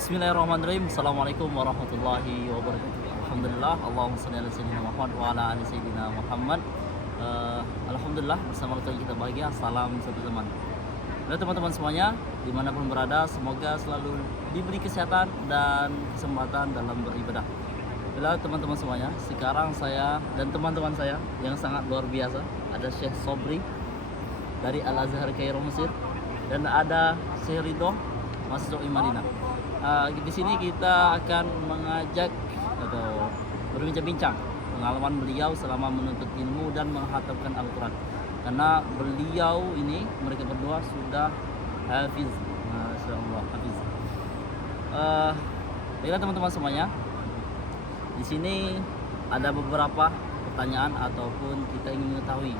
Bismillahirrahmanirrahim. Assalamualaikum warahmatullahi wabarakatuh. Alhamdulillah. Allahumma shalli ala sayyidina Muhammad wa ala ali sayyidina Muhammad. Alhamdulillah bersama Tuhan kita bahagia. Salam satu zaman. Dan teman-teman semuanya dimanapun berada, semoga selalu diberi kesehatan dan kesempatan dalam beribadah. Bila teman-teman semuanya, sekarang saya dan teman-teman saya yang sangat luar biasa, ada Syekh Sobri dari Al Azhar Kairo Mesir dan ada Syekh Ridho mahasiswa Madinah. Di sini kita akan mengajak atau berbincang-bincang pengalaman beliau selama menuntut ilmu dan menghatamkan Al-Quran. Karena beliau ini, mereka berdua sudah hafiz, masya Allah, hafiz. Baiklah teman-teman semuanya, di sini ada beberapa pertanyaan ataupun kita ingin mengetahui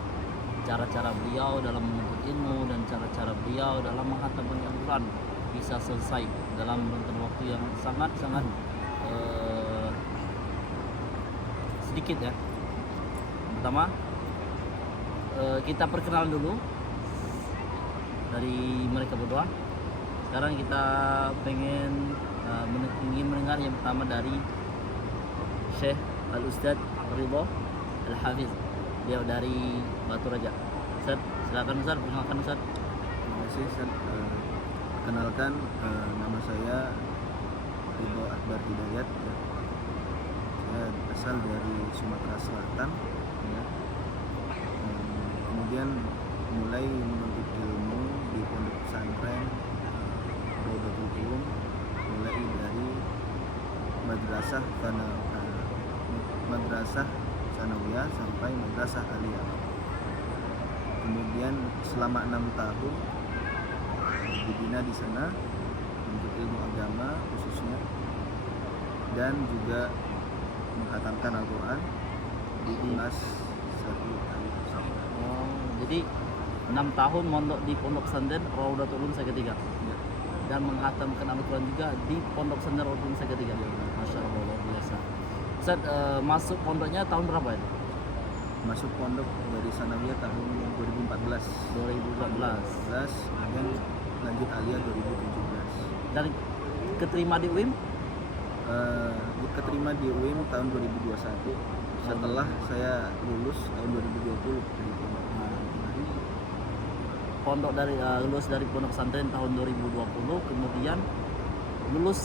cara-cara beliau dalam menuntut ilmu dan cara-cara beliau dalam menghatamkan Al-Quran bisa selesai dalam rentang waktu yang sangat-sangat sedikit ya. Pertama, kita perkenalan dulu dari mereka berdua. Sekarang kita ingin mendengar yang pertama dari Syekh Al-Ustadz Ridho Al-Hafiz, beliau dari Batu Raja. Ustaz, silakan Ustaz, perkenalkan Ustaz. Terima kasih Ustaz. Perkenalkan, nama saya Ridho Akbar Hidayat. Saya berasal dari Sumatera Selatan. Ya. Kemudian mulai menuntut ilmu di pondok pesantren Raudatul Ulum, mulai dari madrasah sanawiyah sampai madrasah aliyah. Kemudian selama 6 tahun dibina di sana untuk ilmu agama khususnya, dan juga menghatamkan Al-Quran di Unas Satu Alif. Oh, jadi 6 tahun mondok di Pondok Pesantren Raudatul Ulum Salatiga. Ya. Dan menghatamkan Al-Quran juga di Pondok Pesantren Raudatul Ulum Salatiga. Masya Allah, luar biasa. Ustaz, masuk pondoknya tahun berapa itu? Masuk pondok dari sanawiyah tahun 2014, 2014. kemudian lanjut aliyah 2017. Dan keterima di UIM? Keterima di UIM tahun 2021 setelah saya lulus tahun 2020 dari pondok. Pondok dari lulus dari Pondok Pesantren tahun 2020, kemudian lulus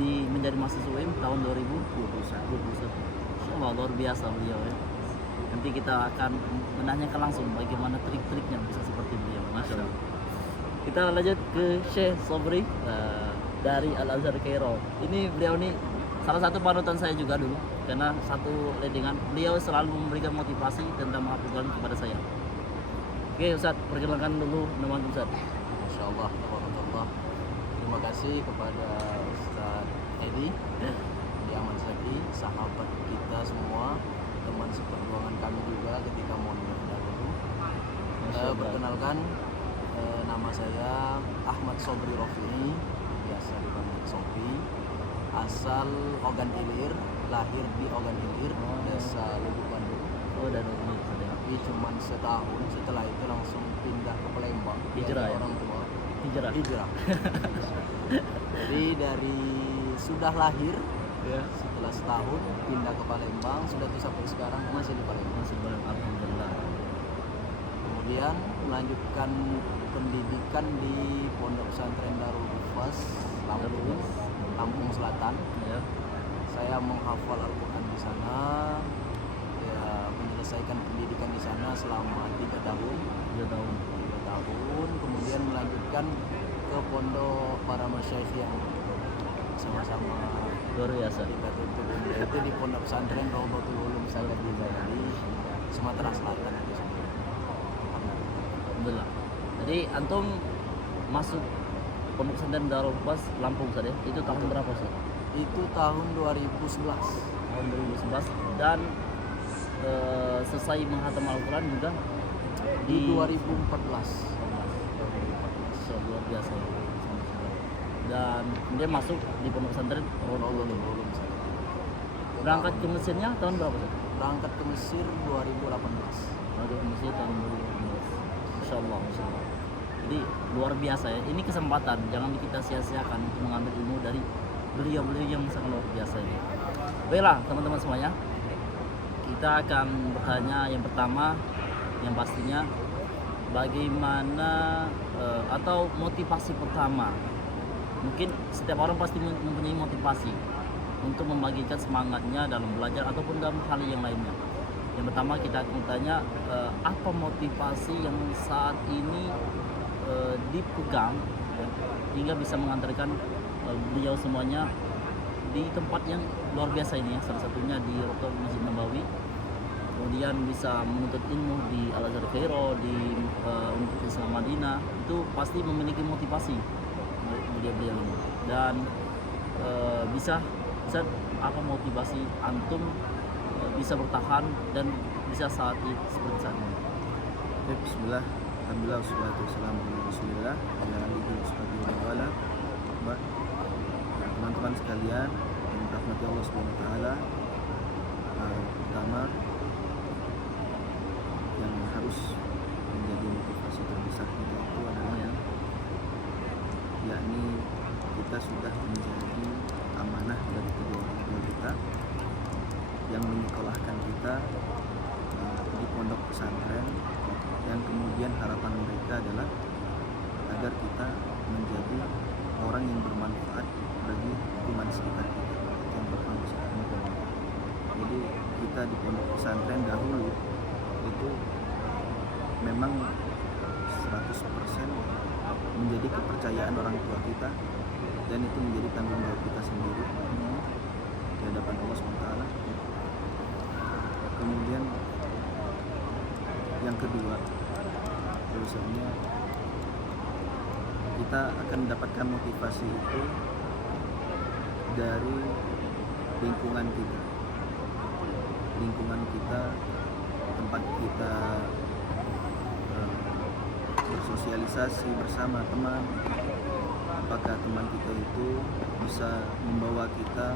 menjadi mahasiswa UIM tahun 2021. Insyaallah luar biasa beliau ya. Nanti kita akan menanyakan langsung bagaimana trik-triknya bisa seperti beliau. Masya Allah. Kita lanjut ke Syekh Sobri dari Al Azhar Kairo. Ini beliau nih salah satu panutan saya juga dulu, karena satu dengan beliau selalu memberikan motivasi tentang menghafalkan kepada saya. Oke Ustaz, perkenalkan dulu nama Ustaz. Insyaallah, tabarakallah. Terima kasih kepada Ustaz Edi di Aman Zaki, sahabat kita semua, teman seperjuangan kami juga ketika mondok dahulu. Perkenalkan, nama saya Ahmad Sobri Rofi'i, biasa dipanggil Sobri, asal Ogan Ilir, lahir di Ogan Ilir, desa Lubuk Bandung. Oh, dan ini Tapi cuma setahun, setelah itu langsung pindah ke Palembang. Hijrah ya? Orang tua. hijrah. Jadi dari sudah lahir, Ya. setelah setahun pindah ke Palembang, sudah tuh sampai sekarang masih di Palembang. Masih boleh, alhamdulillah. Kemudian melanjutkan pendidikan di Pondok Pesantren Darul Hufaz Lampung Selatan. Ya. Saya menghafal Al-Quran di sana, ya, menyelesaikan pendidikan di sana selama 3 tahun. 3 tahun. 3 tahun, kemudian melanjutkan ke pondok para masyayikh yang sama-sama Luar biasa. kita tuntut, yaitu di Pondok Pesantren Raudatul Ulum Salatiga di Sumatera Selatan itu sendiri. Alhamdulillah. Jadi antum masuk Pondok Pesantren Darul Hufaz Lampung saja. Itu tahun berapa sih? Itu tahun 2011. Tahun 2011 dan selesai menghatam Al-Quran juga Di 2014. Luar biasa. Dan dia masuk di Pondok Pesantren Raudatul Ulum Salatiga. Berangkat ke Mesirnya tahun berapa sih? Berangkat ke Mesir 2018. Berangkat ke Mesir tahun 2018. Masya Allah, Masya Allah. Jadi luar biasa ya. Ini kesempatan, jangan kita sia-siakan untuk mengambil ilmu dari beliau-beliau yang sangat luar biasa ini. Baiklah teman-teman semuanya, kita akan bertanya yang pertama, yang pastinya bagaimana atau motivasi pertama. Mungkin setiap orang pasti mempunyai motivasi untuk membagikan semangatnya dalam belajar ataupun dalam hal yang lainnya. Yang pertama kita akan tanya apa motivasi yang saat ini dipegang ya, hingga bisa mengantarkan beliau semuanya di tempat yang luar biasa ini ya. Salah satunya di Roto Masjid Nabawi, kemudian bisa menuntut ilmu di Al Azhar Kairo, di Universitas Islam Madinah. Itu pasti memiliki motivasi beliau-beliau ini. Dan bisa apa motivasi antum bisa bertahan dan bisa saat ini seperti saat ini. Oke, bismillah. Alhamdulillah wassalatu wassalamu ala Rasulillah wa ala alihi wa wala. Teman-teman sekalian yang dirahmati Allah Subhanahu wa taala, pertama yang harus menjadi motivasi terbesar kita itu adalah yakni kita sudah menjadi amanah dari kedua orang tua kita yang menyekolahkan kita di pondok pesantren, yang kemudian harapan mereka adalah agar kita menjadi orang yang bermanfaat bagi lingkungan sekitar kita, yang bermanfaat. Jadi kita di pondok pesantren dahulu itu memang 100% menjadi kepercayaan orang tua kita, dan itu menjadi tanggung jawab kita sendiri di hadapan Allah SWT. Kemudian yang kedua, biasanya kita akan mendapatkan motivasi itu dari lingkungan kita, tempat kita bersosialisasi bersama teman. Apakah teman kita itu bisa membawa kita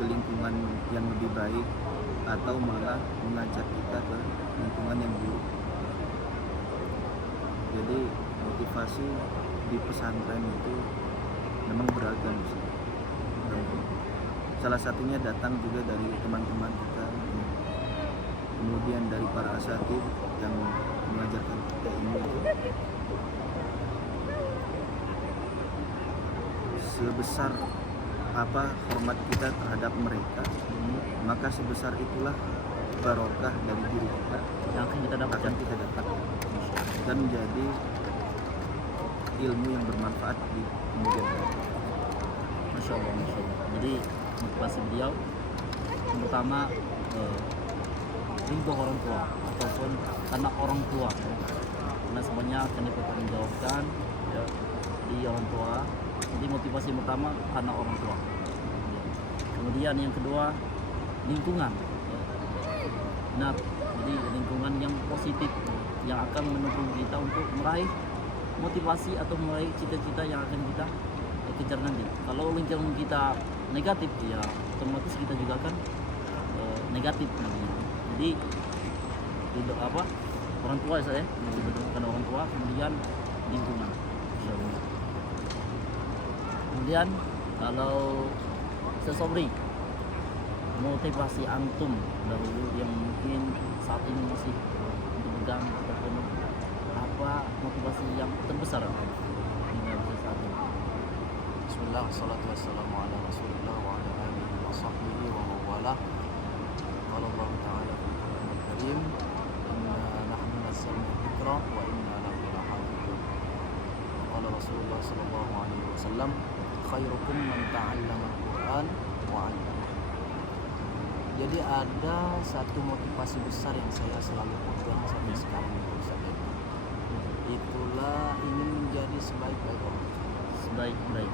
ke lingkungan yang lebih baik atau malah mengajak kita ke lingkungan yang buruk. Jadi motivasi di pesantren itu memang beragam sih. Salah satunya datang juga dari teman-teman kita, kemudian dari para asatidz yang mengajarkan kita ilmu itu. Sebesar apa hormat kita terhadap mereka, maka sebesar itulah barokah dari diri kita Yang akan kita dapatkan. Dan menjadi ilmu yang bermanfaat di kemudian hari. Masya Allah, Masya Allah. Jadi motivasi beliau yang pertama ridho orang tua ataupun karena orang tua ya. Karena semuanya akan dipertanggungjawabkan ya, di orang tua. Jadi motivasi yang pertama karena orang tua. Kemudian yang kedua lingkungan ya. Nah, jadi lingkungan yang positif yang akan mendukung kita untuk meraih motivasi atau meraih cita-cita yang akan kita kejar nanti. Kalau lingkungan kita negatif ya otomatis kita juga akan negatif namanya. Jadi tidak apa orang tua ya saya dibutuhkan orang tua, kemudian lingkungan. Insyaallah. Kemudian kalau sesobri motivasi antum dahulu yang mungkin saat ini masih untuk pegang ataupun apa motivasi yang terbesar hingga bisa saat ini. Bismillah, wassalatu wassalamu ala Rasulillah wa ala alihi wa sahbihi wa mawalah. Qala Allah Ta'ala fil Qur'anil Karim, inna nahnu nazzalna dzikra wa inna lahu lahafidhun. Qala Rasulullah sallallahu alaihi wasallam, khairukum man ta'allama al-Qur'an wa 'allama. Jadi ada satu motivasi besar yang saya selalu pegang sampai sekarang itu Ustaz. Itulah ingin menjadi sebaik-baik orang. Sebaik-baik.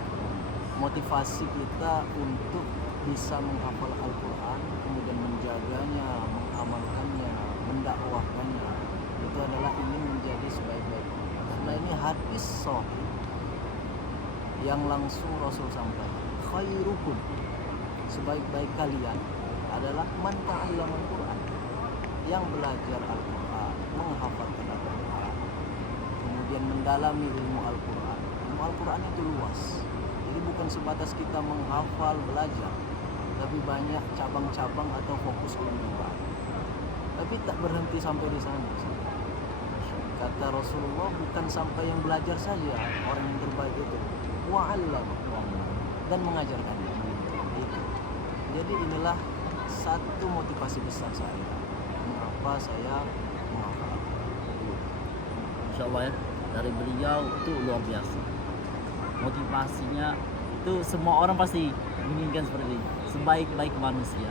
Motivasi kita untuk bisa menghafal Al-Quran, kemudian menjaganya, mengamalkannya, mendakwahkannya, itu adalah ingin menjadi sebaik-baik. Karena ini hadis sahih yang langsung Rasul sampaikan, khairukum, sebaik-baik kalian adalah man ta'allama Al-Quran, yang belajar Al-Quran, menghafalkan Al-Quran, kemudian mendalami ilmu Al-Quran. Ilmu Al-Quran itu luas, jadi bukan sebatas kita menghafal, belajar, tapi banyak cabang-cabang atau fokus ilmu lain. Tapi tak berhenti sampai di sana. Kata Rasulullah, bukan sampai yang belajar saja orang yang terbaik itu, wa'allam, dan mengajarkannya. Itu. Jadi inilah satu motivasi besar saya mengapa saya menghafal. Insya Allah ya, dari beliau itu luar biasa. Motivasinya itu semua orang pasti menginginkan seperti ini, sebaik-baik manusia.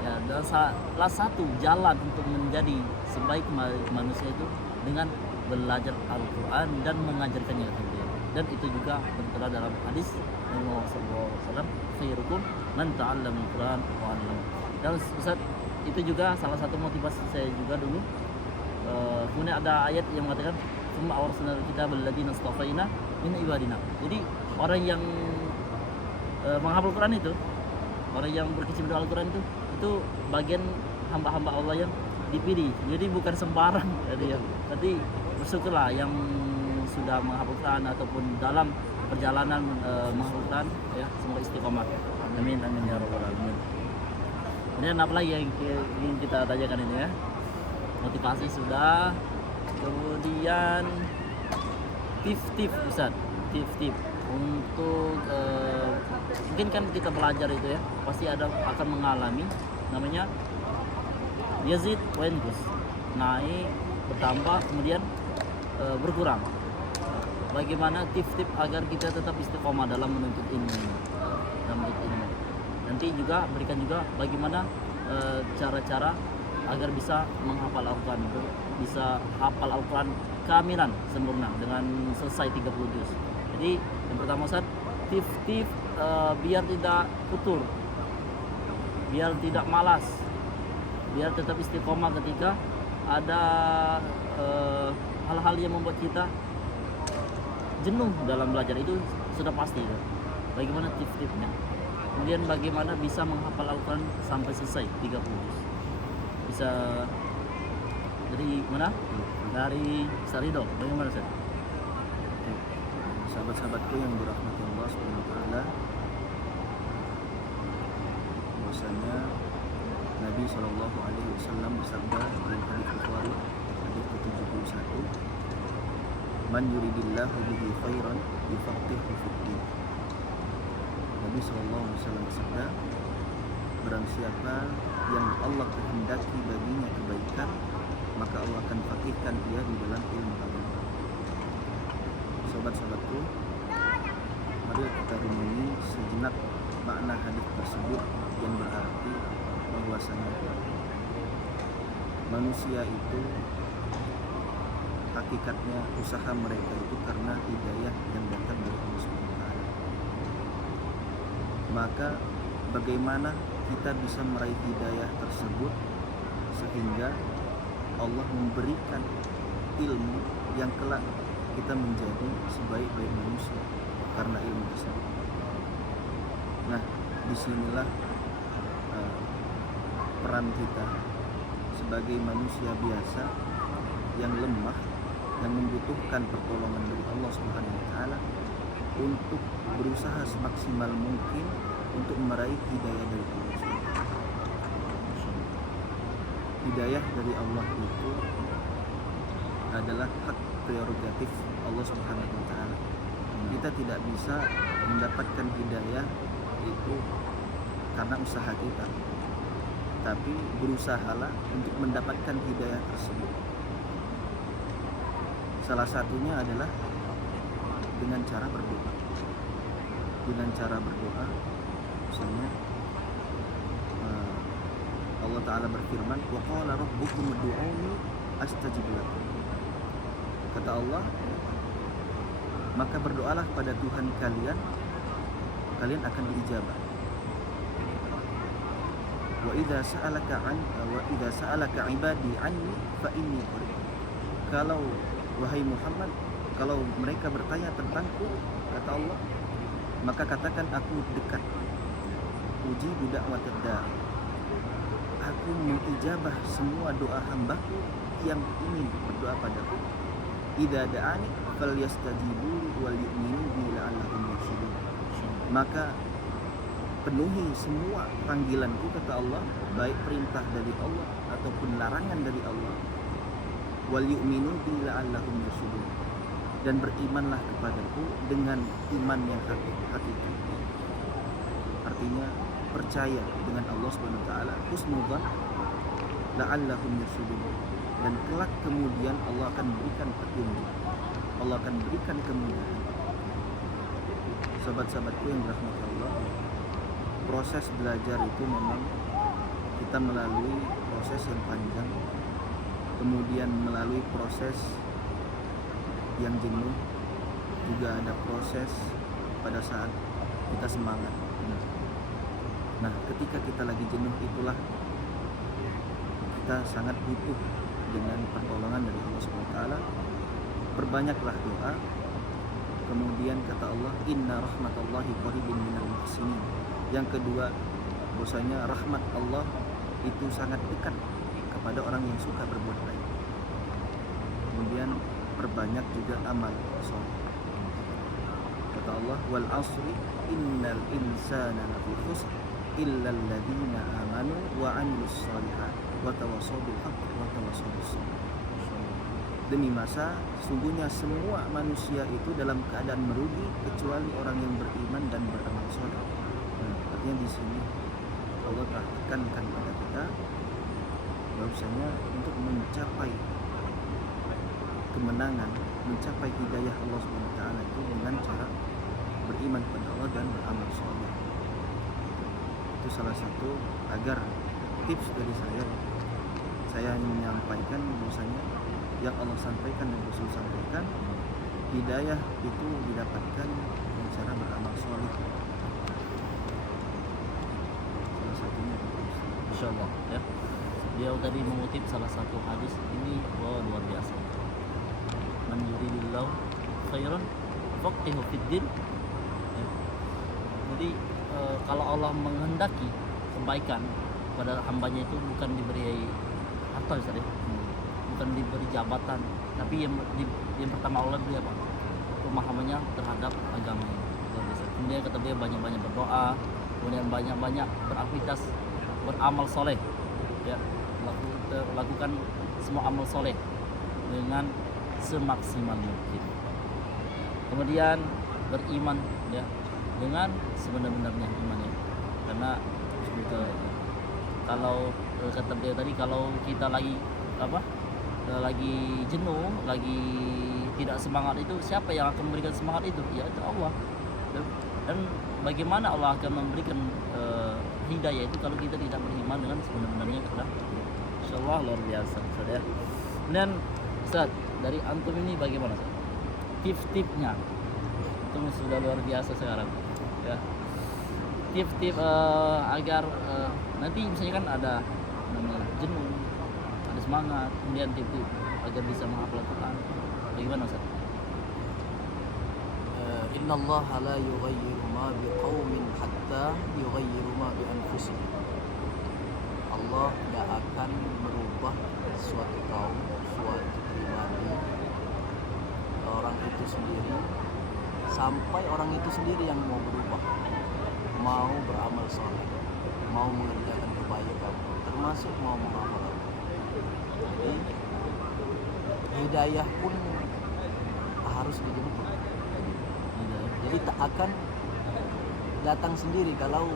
Ya, dan salah satu jalan untuk menjadi sebaik manusia itu dengan belajar Al-Quran dan mengajarkannya kepada beliau. Dan itu juga tertera dalam hadis Nabi sallallahu alaihi wasallam, khairukum man ta'allama al-Quran wa 'allama. Dan Ustaz, itu juga salah satu motivasi saya juga dulu. Kemudian ada ayat yang mengatakan summa awrasna al-kitaba alladziina istafaina min ibadina. Jadi orang yang menghafal Quran itu, orang yang berkecimpung dalam Al-Quran itu bagian hamba-hamba Allah yang dipilih. Jadi bukan sembarang. Jadi ya, nanti bersyukurlah yang sudah menghafal Quran ataupun dalam perjalanan menghafal Quran, ya, semoga istiqomah. Amin amin ya rabbal alamin. Kemudian apa lagi yang ingin kita tanyakan ini ya? Motivasi sudah, kemudian tips-tips Ustaz, tips-tips untuk mungkin kan kita belajar itu ya, pasti akan mengalami namanya yazid wa yanqus, naik, bertambah, kemudian berkurang. Bagaimana tips-tips agar kita tetap istiqomah dalam menuntut ilmu? Nanti juga berikan juga bagaimana cara-cara agar bisa menghafal Al-Quran, bisa hafal Al-Quran kehamilan sempurna dengan selesai 30 juz. Jadi yang pertama Ustaz, tips-tips biar tidak futur, biar tidak malas, biar tetap istiqomah ketika ada hal-hal yang membuat kita jenuh dalam belajar, itu sudah pasti. Bagaimana tips-tipsnya? Kemudian bagaimana bisa menghafal Al-Quran sampai selesai 30 juz? Bisa dari mana? Dari Sarido. Bagaimana Ustaz? Sahabat-sahabatku yang dirahmati Allah Subhanahu wa taala, bahwasanya Nabi Shallallahu alaihi wasallam bersabda dalam hadis Bukhari hadis ke-71, "Man yuridillahu bihi khairan yufaqihuhu fid-din." Nabi Shallallahu alaihi wasallam bersabda, barang siapa yang Allah kehendaki baginya kebaikan, maka Allah akan fakihkan dia di dalam ilmu agama. Sobat-sobatku, mari kita renungi sejenak makna hadis tersebut yang berarti bahwasanya manusia itu hakikatnya usaha mereka itu karena hidayah yang datang dari Allah Subhanahu wa taala. Maka bagaimana kita bisa meraih hidayah tersebut sehingga Allah memberikan ilmu yang kelak kita menjadi sebaik-baik manusia karena ilmu tersebut. Nah, disinilah peran kita sebagai manusia biasa yang lemah, yang membutuhkan pertolongan dari Allah Subhanahu wa taala untuk berusaha semaksimal mungkin untuk meraih hidayah dari Allah Subhanahu wa taala. Hidayah dari Allah itu adalah hak prerogatif Allah Subhanahu wa taala. Kita tidak bisa mendapatkan hidayah itu karena usaha kita, tapi berusahalah untuk mendapatkan hidayah tersebut. Salah satunya adalah dengan cara berdoa. Dengan cara berdoa, misalnya Allah Ta'ala berfirman, wa qala rabbukum ud'uuni astajib lakum. Kata Allah, maka berdoalah pada Tuhan kalian, kalian akan diijabah. Wa idza sa'alaka 'ibadi 'anni fa inni qarib. Kalau wahai Muhammad, kalau mereka bertanya tentangku, kata Allah, maka katakan aku dekat. Ujibu da'watad da'i. Aku mengijabah semua doa hambaku yang ingin berdoa padaku. idza da'ani falyastajibu wal yu'minu bi la'allahum yarshudun. Maka penuhi semua panggilanku, kata Allah, baik perintah dari Allah ataupun larangan dari Allah. Wal yu'minu bi la'allahum yarshudun, dan berimanlah kepadaku dengan iman yang hakiki. Artinya percaya dengan Allah Subhanahu wa taala, husnudzan, la'allahum yarshudun, dan kelak kemudian Allah akan berikan petunjuk, Allah akan berikan kemudahan. Sahabat-sahabatku yang dirahmati Allah, proses belajar itu memang kita melalui proses yang panjang, kemudian melalui proses yang jenuh, juga ada proses pada saat kita semangat. Nah, ketika kita lagi jenuh, itulah kita sangat butuh dengan pertolongan dari Allah SWT. Perbanyaklah doa. Kemudian kata Allah, inna rahmatallahi qaribun minal muhsinin. Yang kedua, bahwasanya rahmat Allah itu sangat dekat kepada orang yang suka berbuat baik. Kemudian perbanyak juga amal soleh. Kata Allah, wal asri innal insana lafi khusr illa alladziina amanu wa 'amilus shalihat wa tawassaw bil haqqi wa tawassaw bis sabr. Demi masa, sungguhnya semua manusia itu dalam keadaan merugi kecuali orang yang beriman dan beramal soleh. Artinya di sini Allah tekankan pada kita bahwasanya untuk mencapai kemenangan, mencapai hidayah Allah Subhanahu wa taala itu dengan cara beriman kepada Allah dan beramal soleh. Itu salah satu agar tips dari saya hanya menyampaikan bahwasanya yang Allah sampaikan dan Rasul sampaikan, hidayah itu didapatkan dengan cara beramal soleh. Salah satunya Masya Allah ya. Dia tadi mengutip salah satu hadis ini, wah luar biasa. Man yuridillahu khairan faqihu fid din. Ya. Jadi kalau Allah menghendaki kebaikan pada hambanya itu bukan diberi harta Ustaz ya. Bukan diberi jabatan, tapi yang pertama Allah beri apa? Pemahamannya terhadap agama. Kemudian kata dia banyak-banyak berdoa, kemudian banyak-banyak beraktivitas, beramal soleh, ya, lakukan semua amal soleh dengan semaksimal mungkin. Kemudian beriman, ya, dengan sebenar-benarnya imannya. Karena kalau kata dia tadi, kalau kita lagi lagi jenuh, lagi tidak semangat, itu siapa yang akan memberikan semangat itu? Ya itu Allah. Dan bagaimana Allah akan memberikan hidayah itu kalau kita tidak beriman dengan sebenarnya kepada insyaallah. Luar biasa Ustaz ya. Dan Ustaz, dari antum ini bagaimana Ustaz? Tips-tipsnya itu sudah luar biasa sekarang ya. Tips-tips agar nanti misalnya kan ada namanya jenuh, ada semangat, kemudian tips agar bisa menghafal Al-Quran. Bagaimana Ustaz? Innallaha la yughayyiru ma biqaumin hatta yughayyiru ma bi anfusihim. Allah tidak akan merubah suatu kaum, suatu pribadi, orang itu sendiri, sampai orang itu sendiri yang mau berubah, mau beramal soleh, mau mengerjakan kebaikan, termasuk mau menghafal. Jadi hidayah pun harus dijemput. Jadi tak akan datang sendiri kalau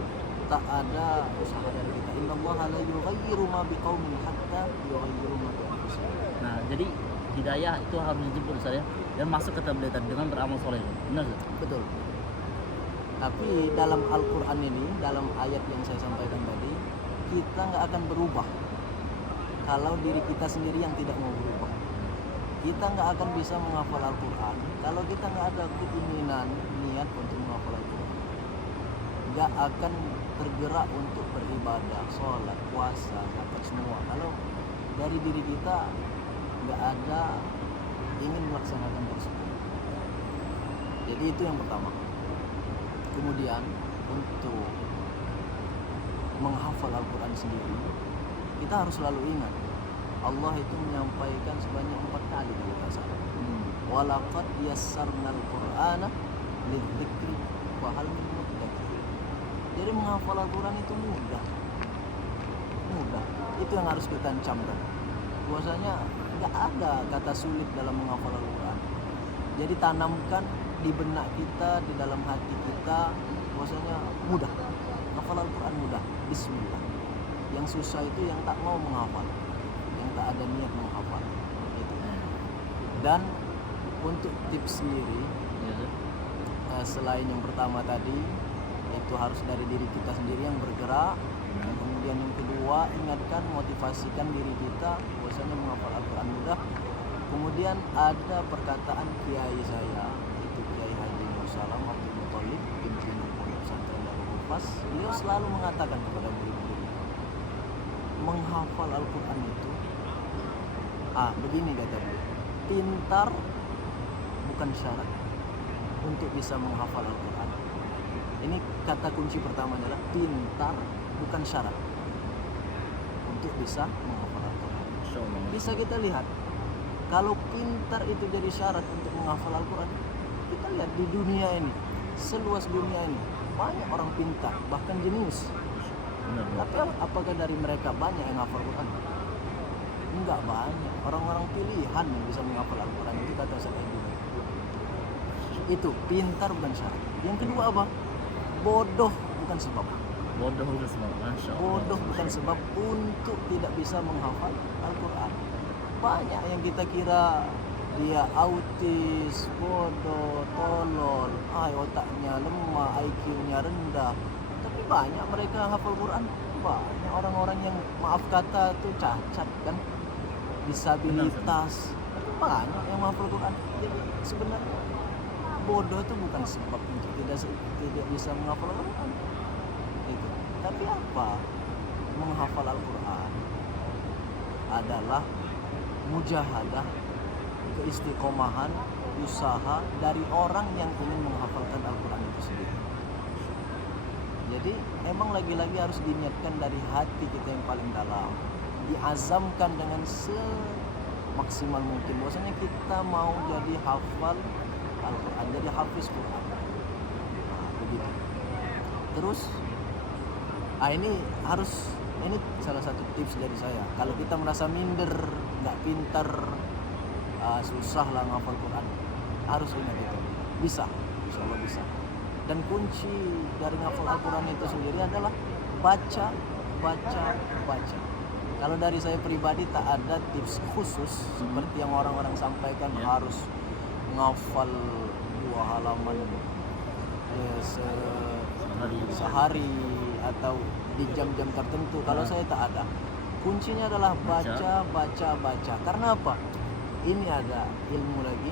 tak ada usaha dari kita. Innallaha la yughayyiru ma biqaumin hatta yughayyiru ma bi anfusihim. Nah, jadi hidayah itu harus dijemput Ustaz ya, dan masuk ke tablatan dengan beramal soleh. Benar Ustaz? Betul. Tapi dalam Al-Quran ini, dalam ayat yang saya sampaikan tadi, kita nggak akan berubah kalau diri kita sendiri yang tidak mau berubah. Kita nggak akan bisa menghafal Al-Quran kalau kita nggak ada keinginan, niat untuk menghafal Al-Quran. Nggak akan tergerak untuk beribadah, sholat, puasa, zakat, semua kalau dari diri kita nggak ada ingin melaksanakan tersebut. Jadi itu yang pertama. Kemudian untuk menghafal Al-Quran sendiri, kita harus selalu ingat Allah itu menyampaikan sebanyak 4 kali kalau tidak salah. walaqad yassarnal qur'ana lidzikri fahal min muddakir. Jadi menghafal Al-Quran itu mudah. Itu yang harus kita camkan. Bahwasanya nggak ada kata sulit dalam menghafal Al-Quran. Jadi tanamkan di benak kita, di dalam hati kita, bahwasanya mudah. Hafal Al-Quran mudah. Bismillah. Yang susah itu yang tak mau menghafal, yang tak ada niat menghafal. Gitu. Dan untuk tips sendiri, selain yang pertama tadi, itu harus dari diri kita sendiri yang bergerak. Dan kemudian yang kedua, ingatkan, motivasikan diri kita bahwasanya menghafal Al-Quran mudah. Kemudian ada perkataan kiai saya, itu Kiai Haji Nur Salam Abdul Muthalib, pimpinan Pondok Pesantren Darul Hufaz. Beliau selalu mengatakan kepada murid-murid, menghafal Al-Quran itu begini kata beliau, pintar bukan syarat untuk bisa menghafal Al-Quran. Ini kata kunci pertama adalah pintar bukan syarat untuk bisa menghafal Al-Quran. Bisa kita lihat, kalau pintar itu jadi syarat untuk menghafal Al-Quran, kita lihat di dunia ini, seluas dunia ini, banyak orang pintar, bahkan jenius. Tapi apakah dari mereka banyak yang menghafal Al-Quran? Enggak banyak. Orang-orang pilihan yang bisa menghafal Al-Quran, itu kata saya dulu. Itu pintar bukan syarat. Yang kedua apa? Bodoh bukan sebab. Bodoh bukan sebab. Masya Allah. Bodoh bukan sebab untuk tidak bisa menghafal Al-Quran. Banyak yang kita kira dia autis, bodoh, tolol, otaknya lemah, IQ-nya rendah. Tapi banyak mereka hafal Quran. Banyak orang-orang yang maaf kata tuh cacat kan, disabilitas. Tapi banyak yang menghafal Quran. Jadi sebenarnya bodoh itu bukan sebab untuk tidak bisa menghafal Al-Quran. Itu. Tapi apa? Menghafal Al-Quran adalah mujahadah, keistiqomahan, usaha dari orang yang ingin menghafalkan Al-Quran itu sendiri. Jadi emang lagi-lagi harus diniatkan dari hati kita yang paling dalam, diazamkan dengan semaksimal mungkin bahwasanya kita mau jadi hafal Al-Quran, jadi hafiz Quran. Begitu. Terus ini salah satu tips dari saya. Kalau kita merasa minder, nggak pintar, susah lah ngafal Quran, harus ingat itu. Bisa, insya Allah bisa. Dan kunci dari ngafal Al-Quran itu sendiri adalah baca. Kalau dari saya pribadi tak ada tips khusus seperti yang orang-orang sampaikan harus ngafal 2 halaman sehari atau di jam-jam tertentu. Kalau saya tak ada. Kuncinya adalah baca. Karena apa? Ini ada ilmu lagi.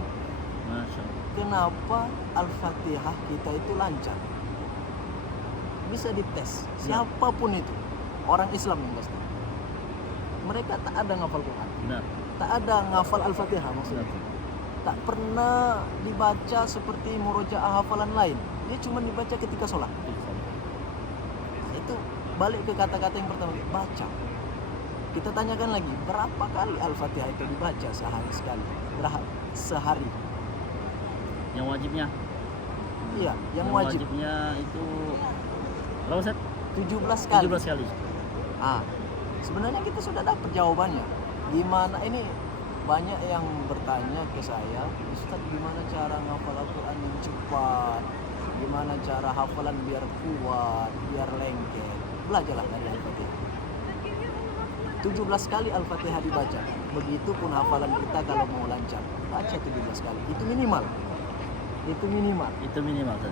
Masya Allah. Kenapa Al-Fatihah kita itu lancar? Bisa dites. Siapapun itu, orang Islam yang pasti. Mereka tak ada ngafal Quran. Benar. Tak ada ngafal Al-Fatihah maksudnya. Tak pernah dibaca seperti murojaah hafalan lain. Dia cuma dibaca ketika sholat. Itu balik ke kata-kata yang pertama, baca. Kita tanyakan lagi, berapa kali Al-Fatihah itu dibaca sehari sekali? Sehari. Yang wajibnya? Iya, yang wajib. Wajibnya itu berapa set? 17 kali. 17 kali. Sebenarnya kita sudah dapat jawabannya. Gimana ini? Banyak yang bertanya ke saya, Ustaz, gimana cara ngafal Al-Quran yang cepat? Gimana cara hafalan biar kuat, biar lengket? Belajarlah dari Al-Fatihah. 17 kali Al-Fatihah dibaca. Begitupun hafalan kita kalau mau lancar. Baca 17 kali. Itu minimal.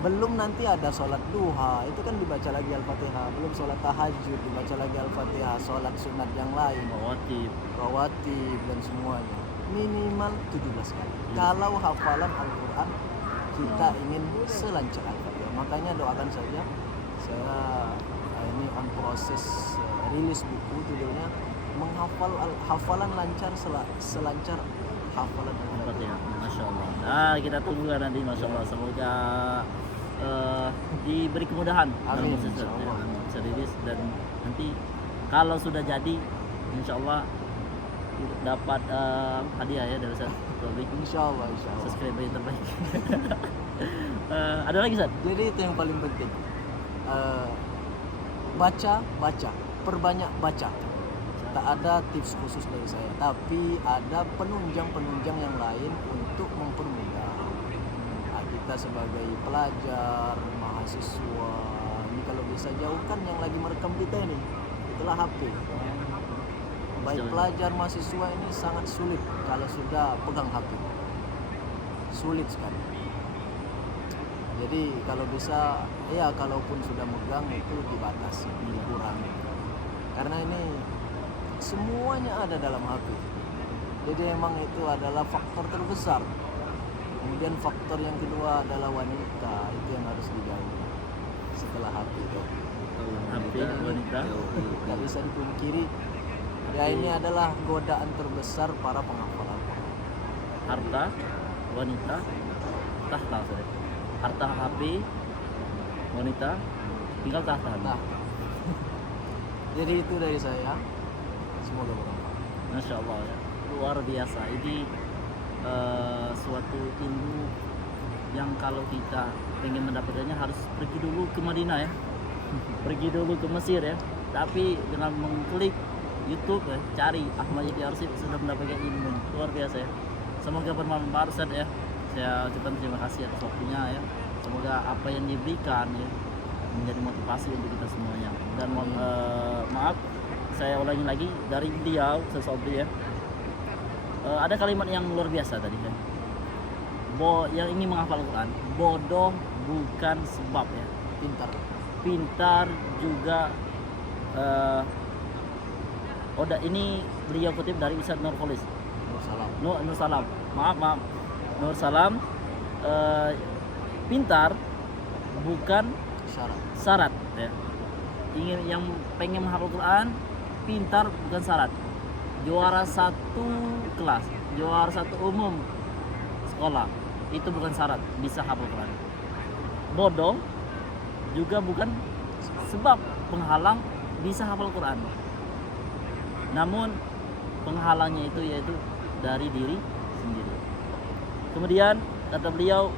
Belum nanti ada sholat duha, itu kan dibaca lagi Al-Fatihah. Belum sholat tahajud, dibaca lagi Al-Fatihah. Sholat sunat yang lain, rawatib dan semuanya. Minimal 17 kali. Kalau hafalan Al-Quran kita ingin selancar Al-Fatihah, makanya doakan saja. Saya ini on proses rilis buku, judulnya menghafal hafalan lancar selancar hafalan Al-Fatihah. Masya Allah. Kita tunggu kan nanti, Masya Allah. Semoga diberi kemudahan dalam proses rilis, dan nanti kalau sudah jadi, Insya Allah dapat hadiah ya dari Ustaz Robli, Insya Allah. subscriber yang terbaik. Ada lagi Ustaz? Jadi itu yang paling penting. Baca, perbanyak baca. Tak ada tips khusus dari saya, tapi ada penunjang yang lain untuk mempermudah. Nah, kita sebagai pelajar, mahasiswa, ini kalau bisa jauhkan yang lagi merekam kita ini, itulah HP. Baik pelajar, mahasiswa ini sangat sulit kalau sudah pegang HP. Sulit sekali. Jadi kalau bisa, ya kalaupun sudah megang itu dibatasi, dikurangi. Karena ini semuanya ada dalam HP. Jadi emang itu adalah faktor terbesar. Kemudian faktor yang kedua adalah wanita, itu yang harus dijauhi setelah HP itu. HP wanita. Tidak bisa dipungkiri. Ya ini adalah godaan terbesar para penghafal Al-Quran. Harta, wanita, tahta Ustaz. Harta, HP, wanita, tinggal tahta. Nah, jadi itu dari saya. Semoga bermanfaat. Masya Allah ya, luar biasa. Ini suatu ilmu yang kalau kita pengen mendapatkannya harus pergi dulu ke Madinah ya, pergi dulu ke Mesir ya. Tapi dengan mengklik YouTube ya, cari Ahmad Yati Arsif sudah mendapatkan ilmu luar biasa ya. Semoga bermanfaat Ustaz ya. Saya ucapkan terima kasih atas waktunya ya. Semoga apa yang diberikan ya menjadi motivasi untuk kita semuanya. Dan maaf, saya ulangi lagi dari beliau sesobri ya. Ada kalimat yang luar biasa tadi kan. Yang ingin menghafal Al-Quran, bodoh bukan sebab ya. Pintar juga. Ini beliau kutip dari Ustaz Nurholis. Nur Salam. Maaf. Nur Salam. Pintar bukan syarat ya. Yang pengen menghafal Quran, pintar bukan syarat. Juara satu kelas, juara satu umum sekolah, itu bukan syarat bisa hafal Quran. Bodoh juga bukan sebab penghalang bisa hafal Quran. Namun penghalangnya itu yaitu dari diri sendiri. Kemudian kata beliau,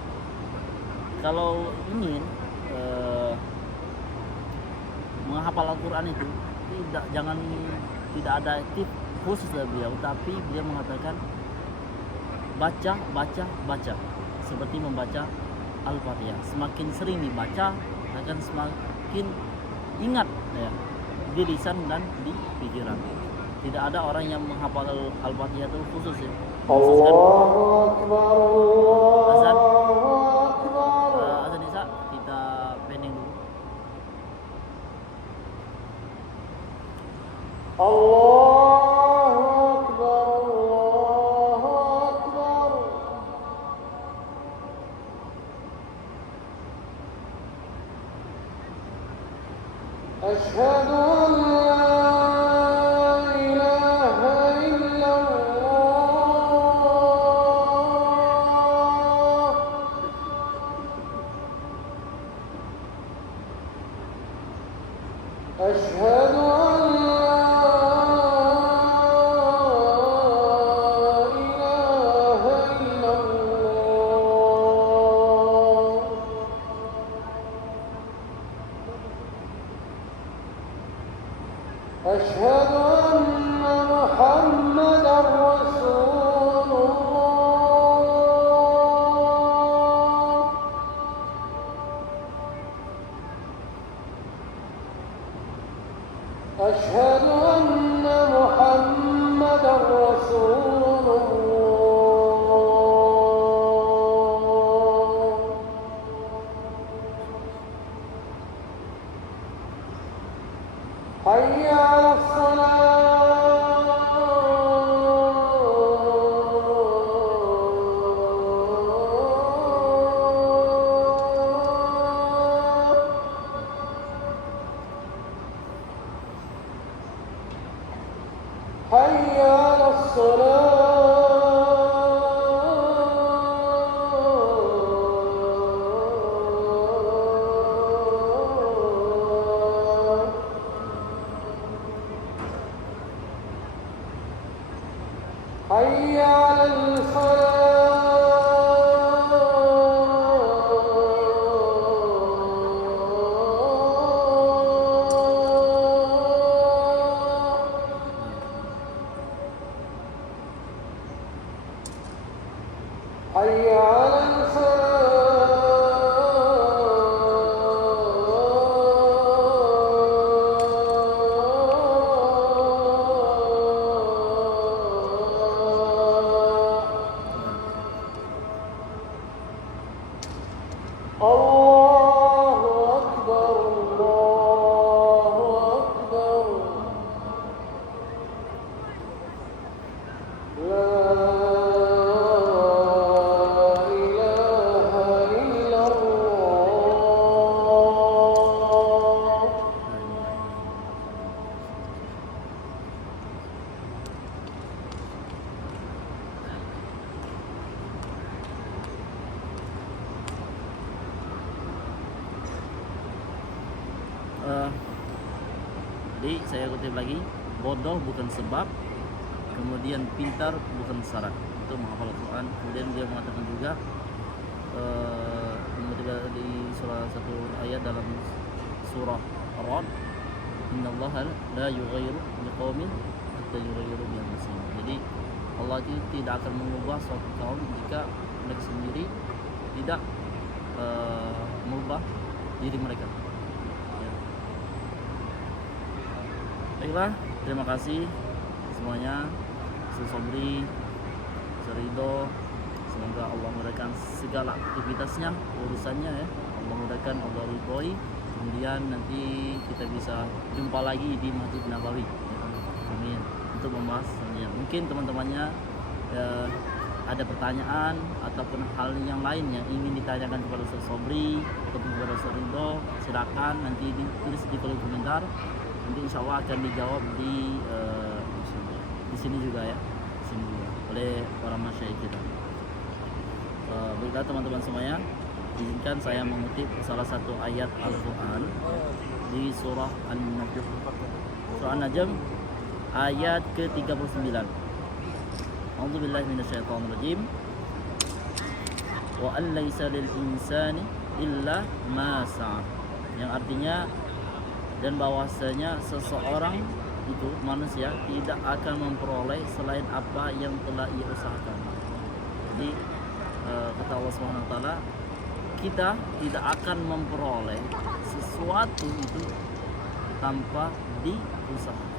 kalau ingin menghafal Al-Quran itu tidak ada tips khusus dari beliau, tapi beliau mengatakan baca seperti membaca Al-Fatihah. Semakin sering dibaca akan semakin ingat ya, di lisan dan di pikiran. Tidak ada orang yang menghafal Al-Fatihah itu khusus ya. Azan Isya kita pending dulu. أشهد أن لا إله إلا الله أشهد أن لا إله إلا الله أشهد أن محمدا رسول الله أشهد أن محمدا رسول الله حي على الصلاة حي على الصلاة الله أكبر الله أكبر لا إله إلا الله Jadi saya kutip lagi, bodoh bukan sebab, kemudian pintar bukan syarat untuk menghafal Al-Quran. Kemudian dia mengatakan juga kemudian di salah satu ayat dalam surah Ar-Ra'd, innallaha la yughayyiru biqaumin hatta yughayyiru bi anfusihim. Jadi Allah itu tidak akan mengubah suatu kaum jika mereka sendiri tidak mengubah diri mereka. Ya. Baiklah, terima kasih semuanya. Sobri, Serido, semoga Allah mudahkan segala aktivitasnya, urusannya ya. Allah mudahkan, Allah ridhoi. Kemudian nanti kita bisa jumpa lagi di Masjid Nabawi. Amin. Untuk membahas semuanya. Mungkin teman-temannya ada pertanyaan ataupun hal yang lain yang ingin ditanyakan kepada Ustaz Sobri ataupun kepada Ustaz Ridho, silakan nanti ditulis di kolom komentar. Nanti insya Allah akan dijawab di sini juga ya, di sini juga oleh para masyayikh kita. Baiklah teman-teman semuanya, izinkan saya mengutip salah satu ayat Al-Quran di surah An-Najm. Surah An-Najm ayat ke-39. A'udzubillahi minasyaitonirrajim. Wa an laisa lil insani illa ma sa'a. Yang artinya, dan bahwasanya seseorang itu, manusia, tidak akan memperoleh selain apa yang telah ia usahakan. Jadi kata Allah Subhanahu wa taala, kita tidak akan memperoleh sesuatu itu tanpa diusahakan.